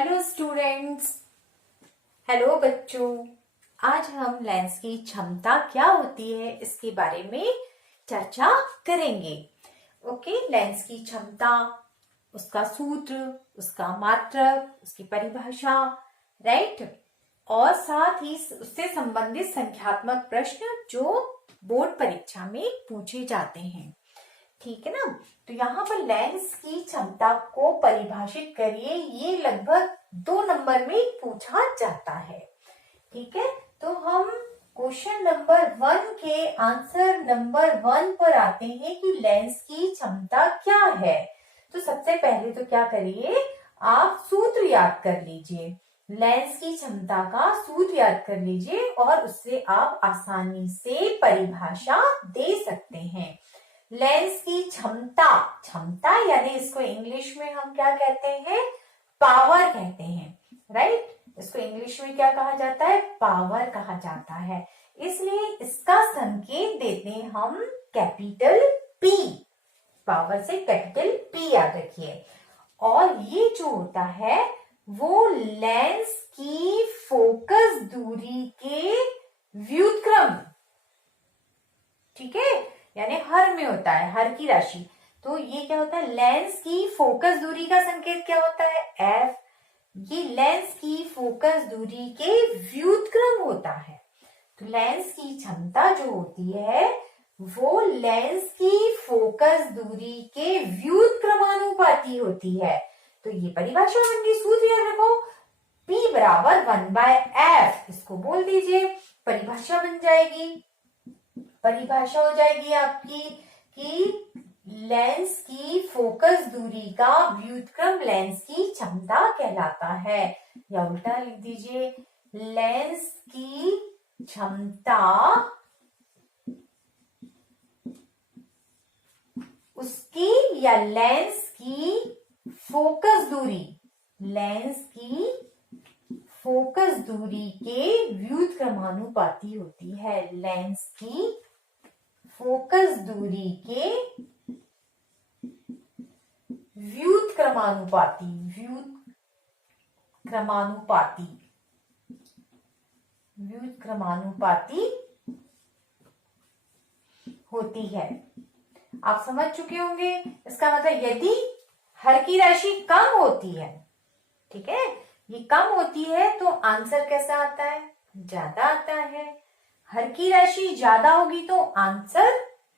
Hello students. Hello बच्चों। आज हम लेंस की क्षमता क्या होती है इसके बारे में चर्चा करेंगे। ओके, लेंस की क्षमता, उसका सूत्र, उसका मात्रक, उसकी परिभाषा, राइट, और साथ ही उससे संबंधित संख्यात्मक प्रश्न जो बोर्ड परीक्षा में पूछे जाते हैं। ठीक है ना। तो यहाँ पर लेंस की क्षमता को परिभाषित करिए, ये लगभग 2 नंबर में पूछा जाता है। ठीक है, तो हम क्वेश्चन नंबर 1 के आंसर नंबर 1 पर आते हैं कि लेंस की क्षमता क्या है। तो सबसे पहले तो क्या करिए, आप सूत्र याद कर लीजिए। लेंस की क्षमता का सूत्र याद कर लीजिए और उससे आप आसानी से परिभाषा दे सकते हैं। लेंस की क्षमता, क्षमता यानी इसको इंग्लिश में हम क्या कहते हैं, पावर कहते हैं, राइट। इसको इंग्लिश में क्या कहा जाता है, पावर कहा जाता है। इसलिए इसका संकेत देते हैं हम कैपिटल पी। पावर से कैपिटल पी याद रखिए। और ये जो होता है वो लेंस की फोकस दूरी के व्युत्क्रम, ठीक है, यानी हर में होता है, हर की राशि। तो ये क्या होता है, लेंस की फोकस दूरी का संकेत क्या होता है, एफ। ये लेंस की फोकस दूरी के व्युत्क्रम होता है। तो लेंस की क्षमता जो होती है वो लेंस की फोकस दूरी के व्युत्क्रमानुपाती होती है। तो ये परिभाषा बन गई, सूत्र याद रखो, P बराबर 1/f, इसको बोल दीजिए, परिभाषा बन जाएगी। परिभाषा हो जाएगी आपकी कि लेंस की फोकस दूरी का व्युत्क्रम लेंस की क्षमता कहलाता है। या उल्टा लिख दीजिए, लेंस की क्षमता उसकी या लेंस की फोकस दूरी, लेंस की फोकस दूरी के व्युत्क्रमानुपाती होती है। लेंस की फोकस दूरी के व्युत्क्रमानुपाती, व्युत्क्रमानुपाती होती है। आप समझ चुके होंगे। इसका मतलब यदि हर की राशि कम होती है, ठीक है, ये कम होती है तो आंसर कैसा आता है, ज्यादा आता है। हर की राशि ज्यादा होगी तो आंसर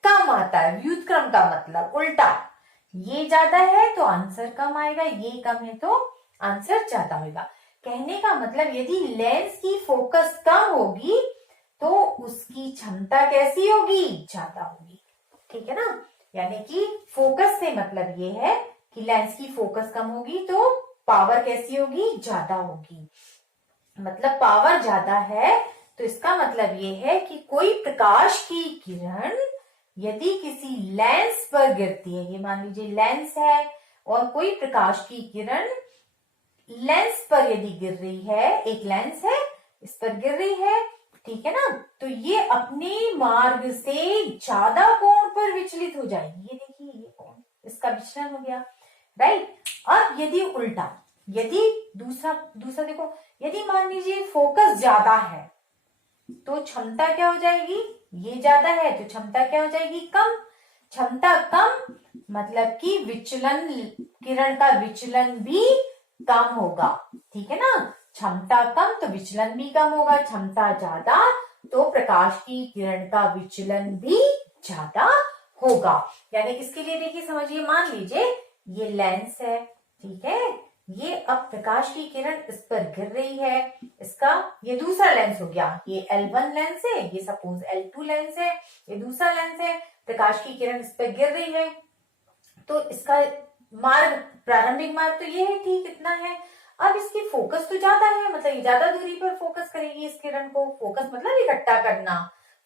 कम आता है। व्युत्क्रम का मतलब उल्टा, ये ज्यादा है तो आंसर कम आएगा, ये कम है तो आंसर ज्यादा होगा। कहने का मतलब यदि लेंस की फोकस कम होगी तो उसकी क्षमता कैसी होगी, ज्यादा होगी। ठीक है ना। यानी कि फोकस से मतलब ये है कि लेंस की फोकस कम होगी तो पावर कैसी होगी, ज्यादा होगी। मतलब पावर ज्यादा है तो इसका मतलब ये है कि कोई प्रकाश की किरण यदि किसी लेंस पर गिरती है, ये मान लीजिए लेंस है और कोई प्रकाश की किरण लेंस पर यदि गिर रही है, एक लेंस है इस पर गिर रही है, ठीक है ना, तो ये अपने मार्ग से ज्यादा कोण पर विचलित हो जाएगी। ये देखिए, ये कोण, इसका विचलन हो गया, राइट। अब यदि उल्टा, यदि दूसरा देखो, यदि मान लीजिए फोकस ज्यादा है तो क्षमता क्या हो जाएगी, ये ज्यादा है तो क्षमता क्या हो जाएगी, कम। क्षमता कम मतलब कि विचलन, किरण का विचलन भी कम होगा। ठीक है ना। क्षमता कम तो विचलन भी कम होगा, क्षमता ज्यादा तो प्रकाश की किरण का विचलन भी ज्यादा होगा। यानी किसके लिए, देखिए समझिए, मान लीजिए ये लेंस है, ठीक है, ये अब प्रकाश की किरण इस पर गिर रही है, इसका ये दूसरा लेंस हो गया, ये L1 लेंस है, ये सपोज L2 लेंस है, ये दूसरा लेंस है, प्रकाश की किरण इस पर गिर रही है तो इसका मार्ग, प्रारंभिक मार्ग तो ये है, ठीक, इतना है। अब इसकी फोकस तो ज्यादा है, मतलब ये ज्यादा दूरी पर फोकस करेगी इस किरण को। फोकस मतलब इकट्ठा करना,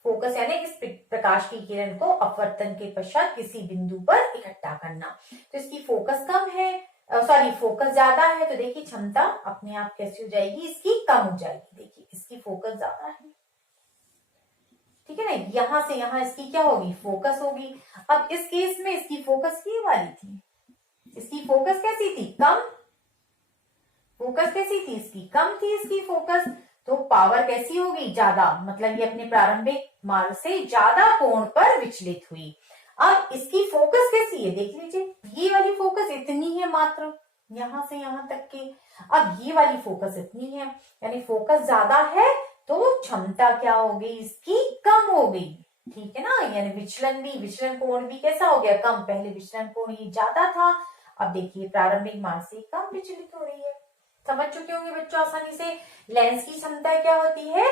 फोकस यानी इस प्रकाश की किरण को अपवर्तन के पश्चात किसी बिंदु पर इकट्ठा करना। तो इसकी फोकस कम है, सॉरी फोकस ज्यादा है, तो देखिए क्षमता अपने आप कैसी हो जाएगी, इसकी कम हो जाएगी। देखिए इसकी फोकस ज्यादा है, ठीक है ना, यहां से यहां इसकी क्या होगी, फोकस होगी। अब इस केस में इसकी फोकस ये वाली थी, इसकी फोकस कैसी थी, कम। फोकस फोकस कैसी थी इसकी, कम थी इसकी फोकस, तो पावर कैसी होगी, ज्यादा, मतलब ये अपने प्रारंभिक मान से ज्यादा कोण पर विचलित हुई। अब इसकी फोकस कैसी है देख लीजिए, ये वाली फोकस इतनी है मात्र, यहां से यहां तक की। अब ये वाली फोकस इतनी है, यानी फोकस ज्यादा है तो क्षमता क्या हो गई इसकी, कम हो गई। ठीक है ना, यानी विचलन कोण भी कैसा हो गया, कम। पहले विचलन कोण ये ज्यादा था, अब देखिए प्रारंभिक मान से कम विचलित हो रही है। समझ चुके होंगे बच्चों आसानी से। लेंस की क्षमता क्या होती है,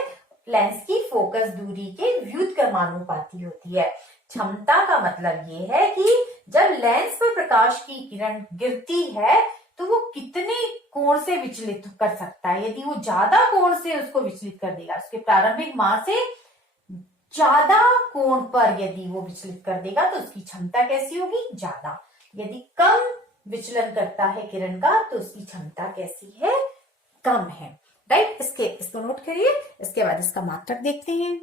लेंस की फोकस दूरी के व्युत्क्रमानुपाती होती है। क्षमता का मतलब ये है कि जब लेंस पर प्रकाश की किरण गिरती है तो वो कितने कोण से विचलित कर सकता है। यदि वो ज्यादा कोण से उसको विचलित कर देगा, उसके प्रारंभिक मान से ज्यादा कोण पर यदि वो विचलित कर देगा तो उसकी क्षमता कैसी होगी, ज्यादा। यदि कम विचलन करता है किरण का तो उसकी क्षमता कैसी है, कम है। राइट, इसको नोट करिए। इसके बाद इसका मात्रक देखते हैं।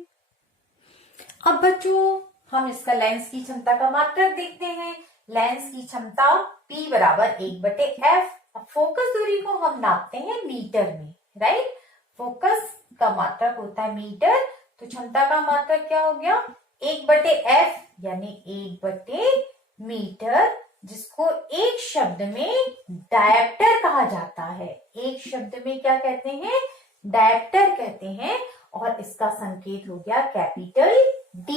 अब बच्चों हम इसका लेंस की क्षमता का मात्रक देखते हैं। लेंस की क्षमता P बराबर 1/f। अब फोकस दूरी को हम नापते हैं मीटर में। राइट, फोकस का मात्रक होता है मीटर, तो क्षमता का मात्रक क्या हो गया, 1/f, यानी 1/मीटर, जिसको एक शब्द में डायप्टर कहा जाता है। एक शब्द में क्या कहते हैं, डायप्टर कहते हैं, और इसका संकेत हो गया कैपिटल D।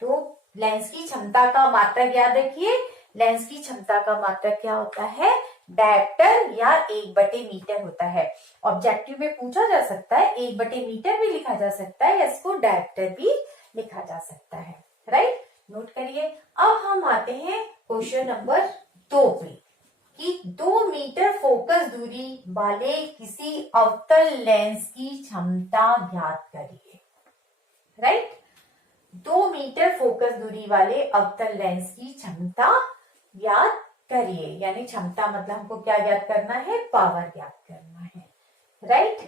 तो लेंस की क्षमता का मात्रक याद रखिए, लेंस की क्षमता का मात्रक क्या होता है, डायप्टर या 1/मीटर होता है। ऑब्जेक्टिव में पूछा जा सकता है, 1/मीटर भी लिखा जा सकता है, इसको डायप्टर भी लिखा जा सकता है। राइट, नोट करिए। अब हम आते हैं क्वेश्चन नंबर 2 पे, कि 2 मीटर फोकस दूरी वाले किसी अवतल लेंस की क्षमता ज्ञात करिए। राइट, 2 मीटर फोकस दूरी वाले अवतल लेंस की क्षमता ज्ञात करिए, यानी क्षमता मतलब हमको क्या ज्ञात करना है, पावर ज्ञात करना है। राइट,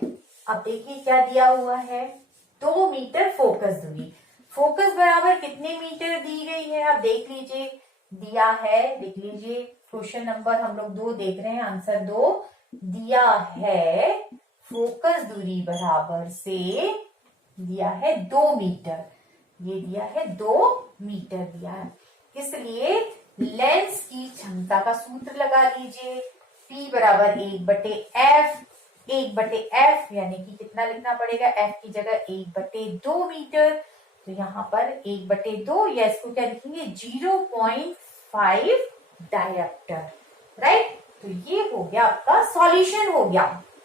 अब देखिए क्या दिया हुआ है, 2 मीटर फोकस दूरी, फोकस बराबर कितने मीटर दी गई है, आप देख लीजिए, दिया है, देख लीजिए क्वेश्चन नंबर हम लोग 2 देख रहे हैं, आंसर 2 दिया है, फोकस दूरी बराबर से दिया है 2 मीटर, ये दिया है 2 मीटर दिया है। इसलिए लेंस की क्षमता का सूत्र लगा लीजिए, P बराबर 1/f, 1/f यानी कि कितना लिखना पड़ेगा, f की जगह 1/2 मीटर, तो यहाँ पर 1/2 या इसको क्या लिखेंगे 0.5 डायप्टर। राइट, तो ये हो गया आपका सॉल्यूशन, हो गया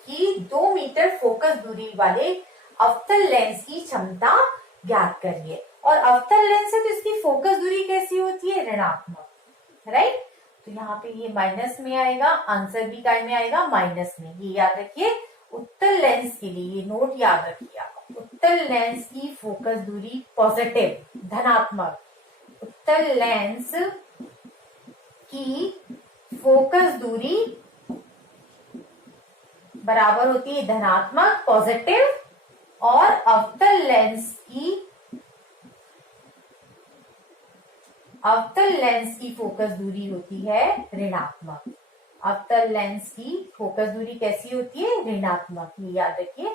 कि 2 मीटर फोकस दूरी वाले अवतल लेंस की क्षमता ज्ञात करिए। और अवतल लेंस है तो इसकी फोकस दूरी कैसी होती है, ऋणात्मक। राइट, तो यहाँ पे ये माइनस में आएगा, आंसर भी काय में आएगा, माइनस में। ये याद रखिए, उत्तल लेंस के लिए ये नोट याद रखिए आप, उत्तल लेंस की फोकस दूरी पॉजिटिव, धनात्मक, उत्तल लेंस की फोकस दूरी बराबर होती है धनात्मक, पॉजिटिव, और अवतल लेंस की फोकस दूरी होती है ऋणात्मक। अवतल लेंस की फोकस दूरी कैसी होती है, ऋणात्मक, ये याद रखिए।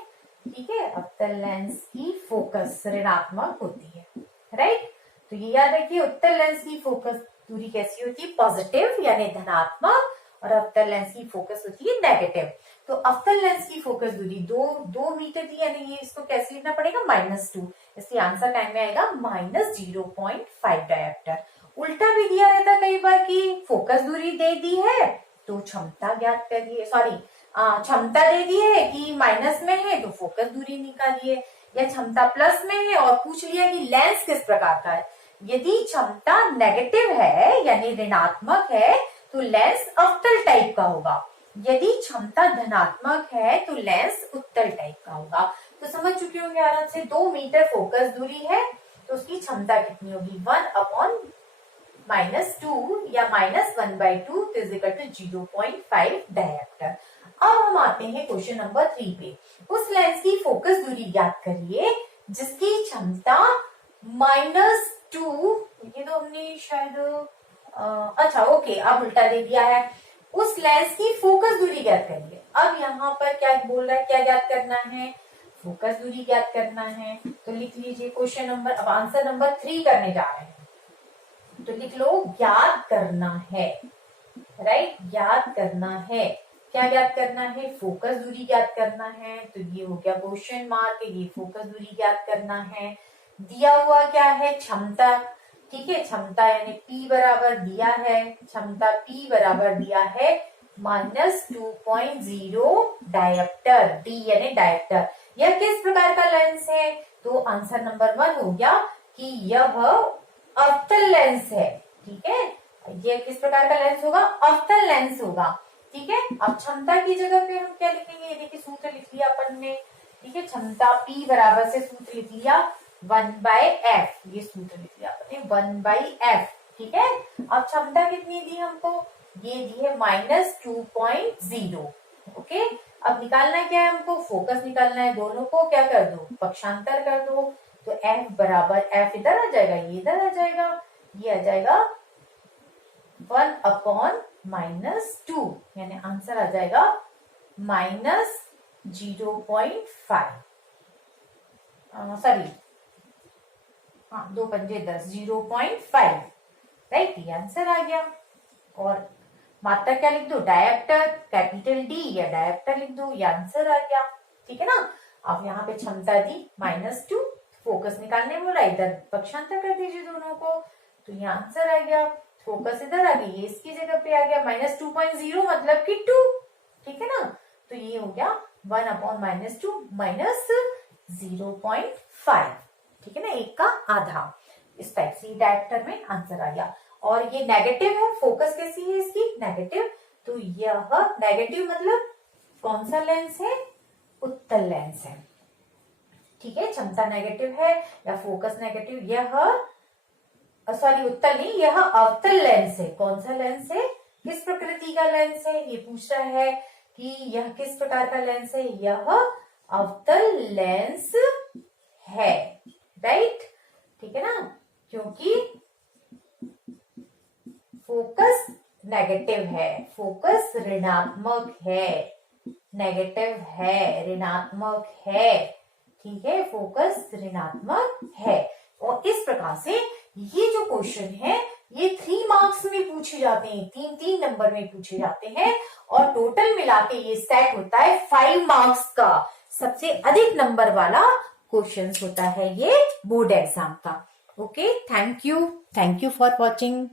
ठीक है, अवतल लेंस की फोकस ऋणात्मक होती है। राइट, तो ये याद रखिए, उत्तल लेंस की फोकस दूरी कैसी होती है, पॉजिटिव यानी धनात्मक, और अवतल लेंस की फोकस होती है नेगेटिव। तो अवतल लेंस की फोकस दूरी 2 मीटर थी, यानी ये इसको कैसे लिखना पड़ेगा, -2, इसलिए आंसर टाइम में आएगा -0.5 डायप्टर। उल्टा भी दिया रहता कई बार कि फोकस दूरी दे दी है तो क्षमता ज्ञात करिए, सॉरी क्षमता दे दी है कि माइनस में है तो फोकस दूरी निकालिए, या क्षमता प्लस में है और पूछ लिया कि लेंस किस प्रकार का है। यदि क्षमता नेगेटिव है यानी ऋणात्मक है तो लेंस अवतल टाइप का होगा, यदि क्षमता धनात्मक है तो लेंस उत्तल टाइप का होगा। तो समझ चुके होंगे आराम से, 2 मीटर फोकस दूरी है तो उसकी क्षमता कितनी होगी, 1/-2 या -1/2 इज इक्वल टू 0.5 डायप्टर। अब हम आते हैं क्वेश्चन नंबर 3 पे, उस लेंस की फोकस दूरी ज्ञात करिए जिसकी क्षमता -2, ये तो हमने शायद अच्छा ओके अब उल्टा दे दिया है, उस लेंस की फोकस दूरी ज्ञात करिए, अब यहाँ पर क्या बोल रहा है, क्या ज्ञात करना है, फोकस दूरी ज्ञात करना है। तो लिख लीजिए क्वेश्चन नंबर, अब आंसर नंबर 3 करने जा रहे हैं, तो लिख लो ज्ञात करना है, राइट, ज्ञात करना है। क्या ज्ञात करना है, फोकस दूरी ज्ञात करना है। तो ये हो गया क्वेश्चन मार्क, ये फोकस दूरी ज्ञात करना है। दिया हुआ क्या है, क्षमता, ठीक है, क्षमता यानी P बराबर दिया है, क्षमता P बराबर दिया है -2.0 डायप्टर, डी यानी डायप्टर। यह किस प्रकार का लेंस है, तो आंसर नंबर 1 हो गया कि यह अवतल लेंस है, ठीक है। ये किस प्रकार का लेंस होगा, अवतल लेंस होगा, ठीक है। अब क्षमता की जगह पे हम क्या लिखेंगे, ये देखिए सूत्र लिख लिया अपन ने, ठीक है। क्षमता P बराबर से सूत्र लिख लिया 1/f, ये सूत्र लिख लिया अपन ने 1/f, ठीक है। अब क्षमता कितनी दी हमको, ये दी है -2.0, ओके। अब निकालना क्या है हमको, फोकस निकालना है, दोनों को क्या कर दो, पक्षांतर कर दो। तो f बराबर, f इधर आ जाएगा, ये इधर आ जाएगा, ये आ जाएगा 1/-2, यानी आंसर आ जाएगा -0.5, सॉरी, हाँ 2 पंजे 10, 0.5, राइट, ये आंसर आ गया। और मात्रा क्या लिख दो, डायप्टर, कैपिटल डी या डायप्टर लिख दो, ये आंसर आ गया, ठीक है ना। अब यहाँ पे क्षमता दी -2, फोकस निकालने बोला, इधर पक्षांतर कर दीजिए दोनों को, तो ये आंसर आ गया। फोकस इधर आ गई, ये इसकी जगह पे आ गया, -2.0 मतलब कि 2, ठीक है ना। तो ये हो गया 1/-2 -0.5, ठीक है ना, एक का आधा। इस टाइप से डायप्टर में आंसर आ गया। और ये नेगेटिव है, फोकस कैसी है इसकी, नेगेटिव, तो यह नेगेटिव मतलब कौन सा लेंस है, उत्तल लेंस है, ठीक है। क्षमता नेगेटिव है या फोकस नेगेटिव, यह सॉरी उत्तल नहीं, यह अवतल लेंस है। कौन सा लेंस है, किस प्रकृति का लेंस है, ये पूछ रहा है कि यह किस प्रकार का लेंस है, यह अवतल लेंस है, राइट, ठीक है ना। क्योंकि फोकस नेगेटिव है, फोकस ऋणात्मक है, नेगेटिव है, ऋणात्मक है, ठीक है, फोकस ऋणात्मक है। और इस प्रकार से ये जो क्वेश्चन है ये 3 मार्क्स में पूछे जाते हैं, 3-3 नंबर में पूछे जाते हैं, और टोटल मिला के ये सेट होता है 5 मार्क्स का। सबसे अधिक नंबर वाला क्वेश्चन होता है ये बोर्ड एग्जाम का। Okay, thank you for watching.